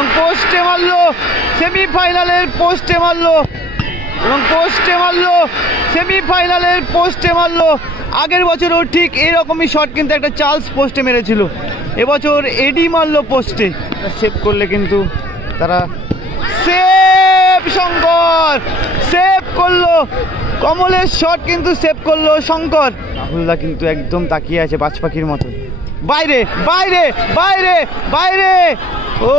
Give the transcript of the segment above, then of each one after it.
এবং পোস্টে মারলো, সেমিফাইনালের পোস্টে মারলো এবং পোস্টে মারলো, সেমিফাইনালের পোস্টে মারলো। আগের বছরও ঠিক এইরকমই শট কিন্তু একটা চার্লস পোস্টে মেরেছিল, এবছর এডি মারলো পোস্টে। সেভ করলে কিন্তু তারা সেভ, শঙ্কর সেভ করলো, কমলের শট কিন্তু সেভ করলো শঙ্কর। রাহুলদা কিন্তু একদম তাকিয়ে আছে বাজ পাখির মতো। বাইরে বাইরে বাইরে বাইরে, ও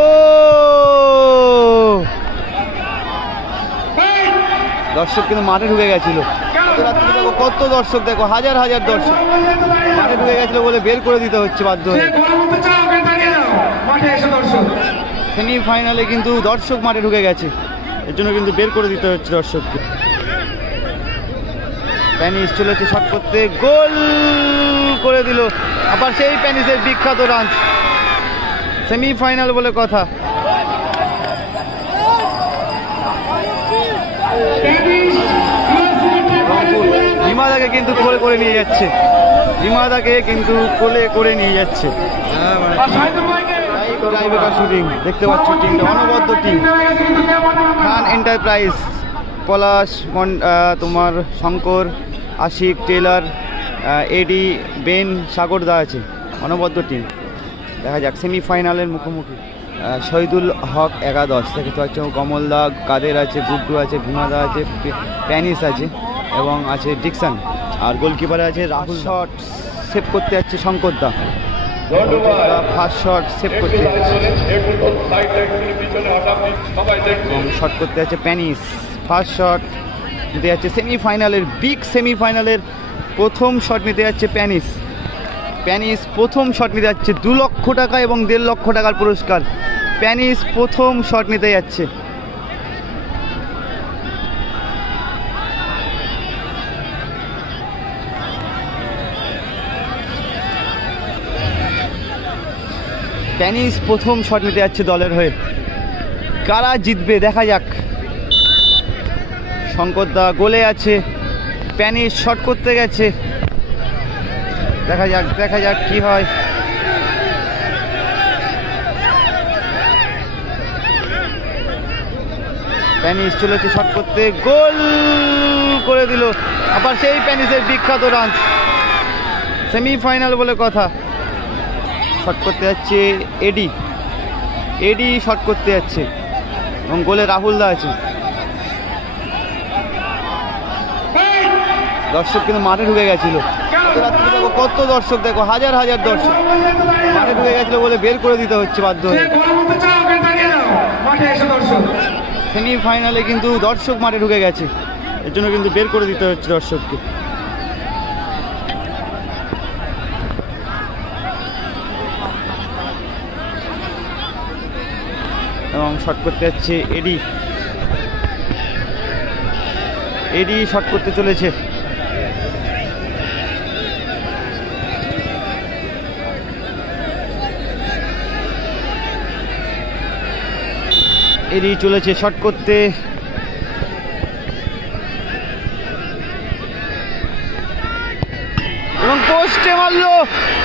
দর্শক কিন্তু মাঠে ঢুকে গেছিল। দেখো কত দর্শক, দেখো হাজার হাজার দর্শক মাঠে ঢুকে গেছিল বলে বের করে দিতে হচ্ছে বাধ্য হয়ে। সেমিফাইনালে কিন্তু দর্শক মাঠে ঢুকে গেছে, এর জন্য কিন্তু বের করে দিতে হচ্ছে দর্শককে। প্যানিস চলেছে শট করতে, গোল করে দিল। আবার সেই প্যানিসের বিখ্যাত রান। সেমিফাইনাল বলে কথা। হিমাদাকে কিন্তু কোলে করে নিয়ে যাচ্ছে, হিমাদাকে কিন্তু কোলে করে নিয়ে যাচ্ছে। শুটিং দেখতে পাচ্ছ, টিমটা অনবদ্য টিম। খান এন্টারপ্রাইজ, পলাশ, তোমার শঙ্কর, আশিক, টেলার, এডি, বেন, সাগরদা আছে, অনবদ্য টিম। দেখা যাক সেমিফাইনালের মুখোমুখি। শহীদুল হক একাদশ দেখতে পাচ্ছ, কমলদা, কাদের আছে, গুড্ডু আছে, ভীমাদা আছে, প্যানিস আছে এবং আছে ডিকসন। আর গোলকিপারে আছে রাহুল। শট সেভ করতে যাচ্ছে শঙ্করদা, ফার্স্ট শট সেভ করতে যাচ্ছে এবং শট করতে যাচ্ছে প্যানিস। ফার্স্ট শট নিতে যাচ্ছে সেমিফাইনালের, বিগ সেমিফাইনালের প্রথম শট নিতে যাচ্ছে প্যানিস। প্যানিস প্রথম শট নিতে যাচ্ছে, 2 লক্ষ টাকা এবং 1.5 লক্ষ টাকার পুরস্কার। প্যানিস প্রথম শট নিতে যাচ্ছে। প্যানিস প্রথম শট নিতে যাচ্ছে দলের হয়ে। কারা জিতবে দেখা যাক। শঙ্করদা গোলে আছে, প্যানিস শট করতে গেছে, দেখা যাক দেখা যাক কি হয়। প্যানিস চলেছে শট করতে, গোল করে দিল। আবার সেই প্যানিসের বিখ্যাত রান। সেমিফাইনাল বলে কথা। শট করতে যাচ্ছে এডি, এডি শট করতে যাচ্ছে এবং গোলে রাহুলদা আছে। দর্শক কিন্তু মাঠে ঢুকে গেছিল। দেখো কত দর্শক, দেখো হাজার হাজার দর্শক মাঠে ঢুকে গেছিল বলে বের করে দিতে হচ্ছে বাধ্য হয়ে। সেমিফাইনালে কিন্তু দর্শক মাঠে ঢুকে গেছে, এর জন্য কিন্তু বের করে দিতে হচ্ছে দর্শককে। এবং শট করতে যাচ্ছে এডি, এডি শট করতে চলেছে। এডি চলেছে শট করতে, এবং পোস্টে মারলো,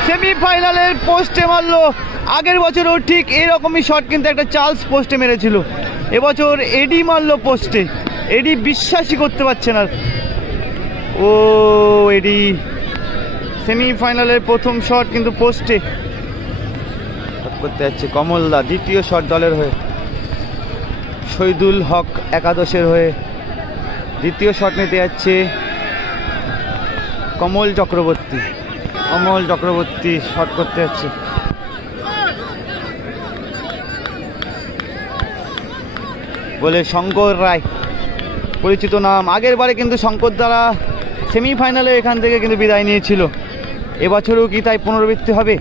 সেমিফাইনালের পোস্টে মারলো। আগের বছরও ঠিক এইরকমই শট কিন্তু একটা চার্লস পোস্টে মেরেছিল, এবছর এডি মারলো পোস্টে। এডি বিশ্বাসই করতে পারছে না। ও এডি সেমিফাইনালের প্রথম শট কিন্তু পোস্টে। শট করতে যাচ্ছে কমলদা, দ্বিতীয় শট দলের হয়ে। শহীদুল হক একাদশের হয়ে দ্বিতীয় শট নিতে যাচ্ছে কমল চক্রবর্তী। কমল চক্রবর্তী শট করতে যাচ্ছে। বলে শঙ্কর রায়, পরিচিত নাম। আগের বারে কিন্তু শঙ্কর দ্বারা সেমিফাইনালে এখান থেকে কিন্তু বিদায় নিয়েছিল, এবছরও কি তাই পুনরাবৃত্তি হবে?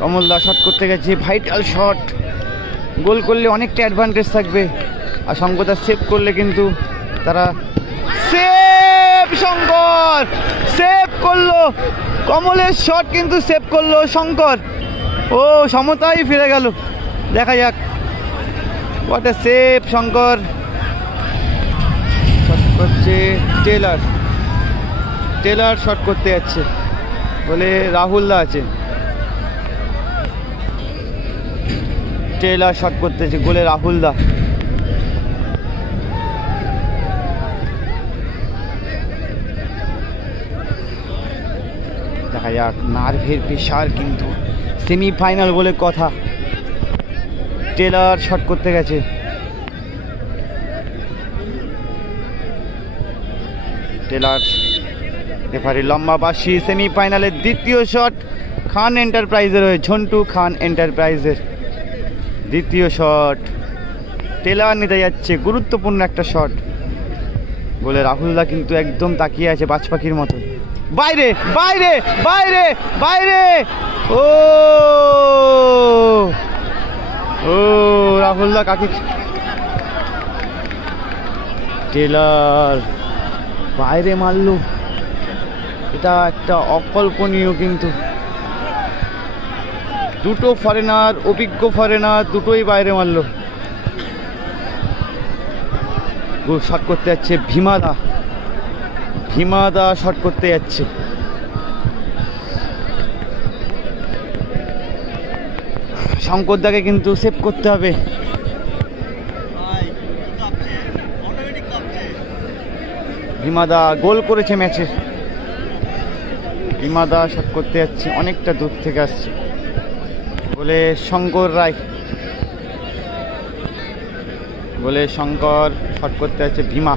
কমলদা শট করতে গেছে, ভাইটাল শট। গোল করলে অনেকটা অ্যাডভান্টেজ থাকবে, আর শঙ্করদা সেভ করলে কিন্তু তারা সেভ। শঙ্কর সেভ করলো, কমলের শট কিন্তু সেভ করলো শঙ্কর। ও সমতাই ফিরে গেল। দেখা যাক, what a save Shankar. Shot করছে টেলার, টেলার শট করতে যাচ্ছে বলে রাহুলদা আছে। টেলার শট করতেছে, গোলে রাহুল দা। দেখা যাক, নার্ভের প্রেশার কিন্তু সেমিফাইনাল বলে কথা। টেলার শট করতে গেছে, টেলার রেফারি লম্বা বাঁশি। সেমিফাইনালের দ্বিতীয় শট খান এন্টারপ্রাইজের হয়ে, ঝন্টু খান এন্টারপ্রাইজের দ্বিতীয় শট। টেলার নিতে যাচ্ছে, গুরুত্বপূর্ণ একটা শট। বলে রাহুলদা কিন্তু একদম তাকিয়ে আছে বাজ পাখির মতো। বাইরে বাইরে বাইরে বাইরে, ও ও রাহুলদা কাকে, টেলার বাইরে মারলো। এটা একটা অকল্পনীয়, কিন্তু দুটো ফরেনার, অভিজ্ঞ ফরেনার দুটোই বাইরে মারলো। শট করতে যাচ্ছে ভীমাদা, ভীমাদা শট করতে যাচ্ছে। শঙ্করদাকে কিন্তু সেভ করতে হবে। ভীমাদা গোল করেছে ম্যাচে। ভীমাদা শট করতে যাচ্ছে, অনেকটা দূর থেকে আসছে। বলে শঙ্কর রায়, বলে শঙ্কর শট করতে যাচ্ছে ভীমা।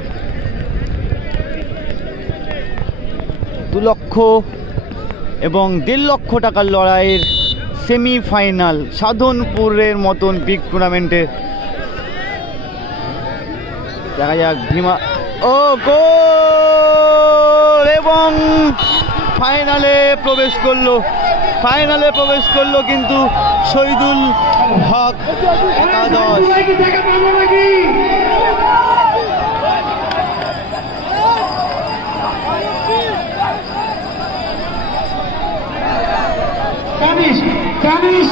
2 লক্ষ এবং 1.5 লক্ষ টাকার লড়াইয়ের সেমিফাইনাল সাধনপুরের মতন বিগ টুর্নামেন্টে। দেখা যাক ভীমা, ও গোল, এবং ফাইনালে প্রবেশ করলো, ফাইনালে প্রবেশ করলো কিন্তু শহীদুল হক একাদশ। Danish,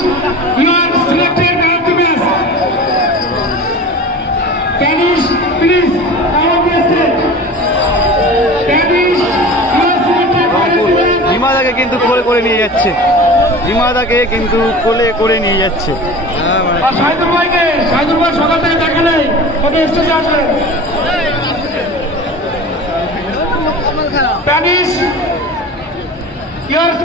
you are selected man to miss. Danish, please, come on the stage. Danish, you are selected man to miss. ভীমাদাকে কিন্তু কোলে করে নিয়ে যাচ্ছে, ভীমাদাকে কিন্তু কোলে করে নিয়ে যাচ্ছে। আর সাইদুল ভাইকে, সাইদুল ভাই সকাল থেকে দেখা নেই, কবে স্টেজে আসবেন? Danish, you are